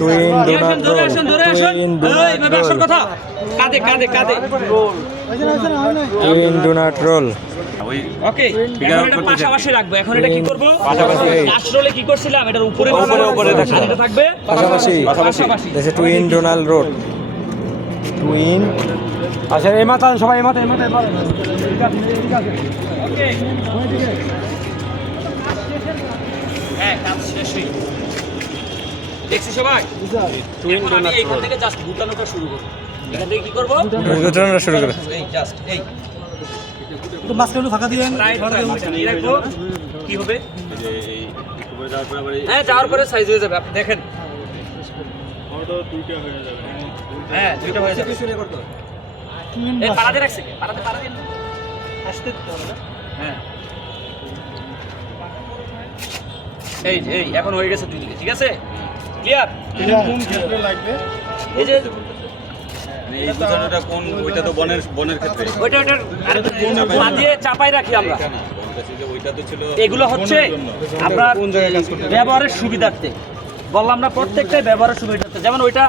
twin donut roll twin donut roll কথা কাঁদে কাঁদে কাঁদে টুইন ডোনাট রোল ওকে এখন এটা পাশাপাশি রাখবো এখন এটা কি করব লাস্ট রোলে কি করছিলাম এটার উপরে উপরে থাকবে পাশাপাশি দেশে টুইন ডোনাট রোল টুইন আচ্ছা এই মাথা সবাই এই মাথা ওকে হ্যাঁ কাজ শেষই দেখছি সবাই এখন আমি এইখান থেকে জাস্ট গুটানোটা শুরু করব এখান থেকে কি করব গুটানোটা শুরু করো এই জাস্ট এই একটু মাঝখানে ফাঁকা দিবেন কি রাখবো কি হবে এই উপরে যাওয়ার পরে হ্যাঁ যাওয়ার পরে সাইজ হয়ে যাবে আপনি দেখেন হয়তো দুইটা হয়ে যাবে হ্যাঁ দুইটা হয়ে যাবে এই পাড়াতে রাখছে পাড়া দিন আসতে হ্যাঁ এই এখন হয়ে গেছে দুই দিকে ঠিক আছে ক্লিয়ার কোন ক্ষেত্রে লাগবে এই যে এই বুঝানোটা কোন ওইটা তো বনের ক্ষেত্রে ওইটা পা দিয়ে চাপাই রাখি আমরা ওইটা তো ছিল এগুলো হচ্ছে আপনার ব্যবহারের সুবিধার্থে বললাম না প্রত্যেকটাই ব্যবহারের সুবিধার্থে যেমন ওইটা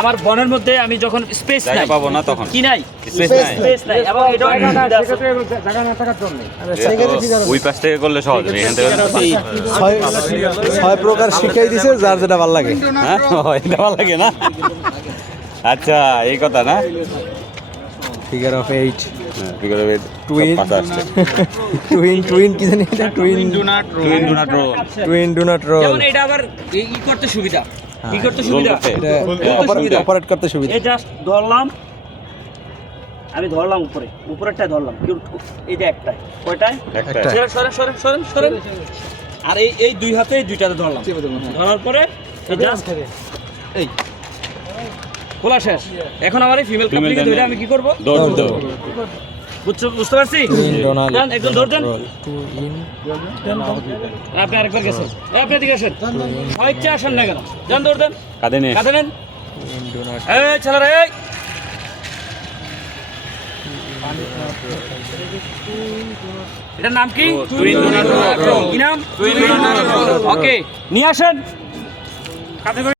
আমার বনের মধ্যে আমি যখন স্পেস নাই পাবো না তখন কি নাই স্পেস নাই এবং এটা জায়গা না থাকার জন্য ওই পাশ থেকে করলে সহজ এখান থেকে ছয় প্রকার শিখাই দিছে যার যেটা ভালো লাগে হ্যাঁ এটা ভালো লাগে না আচ্ছা এই কথা না ফিগার অফ 8 কি করে টুইন পাতা আসছে টুইন কি জানি এটা twin donut roll twin donut roll যেমন এটা আবার ই করতে সুবিধা কি করতে সুবিধা এটা অপারেট করতে সুবিধা এই জাস্ট ধরলাম আমি ধরলাম উপরেরটা ধরলাম এই যে একটা কয়টায় একটা সরেন আর এই দুই হাতে এই দুইটাতে ধরলাম ধরার পরে এই জাস্ট এই খোলা শেষ এখন আমার এই ফিমেল কাপলিকে ধরে আমি কি করব দৌড় দাও বুঝতে পারছি দেন একজন ধর দেন আপনি আরেকবার গেছেন আপনি এদিকে আসেন হয়তো আসেন না কেন দেন ধর দেন কাঁদে নে কাঁদে নেন এই ছেলেরা এই এটার নাম কি কি নাম ওকে নিয়ে আসেন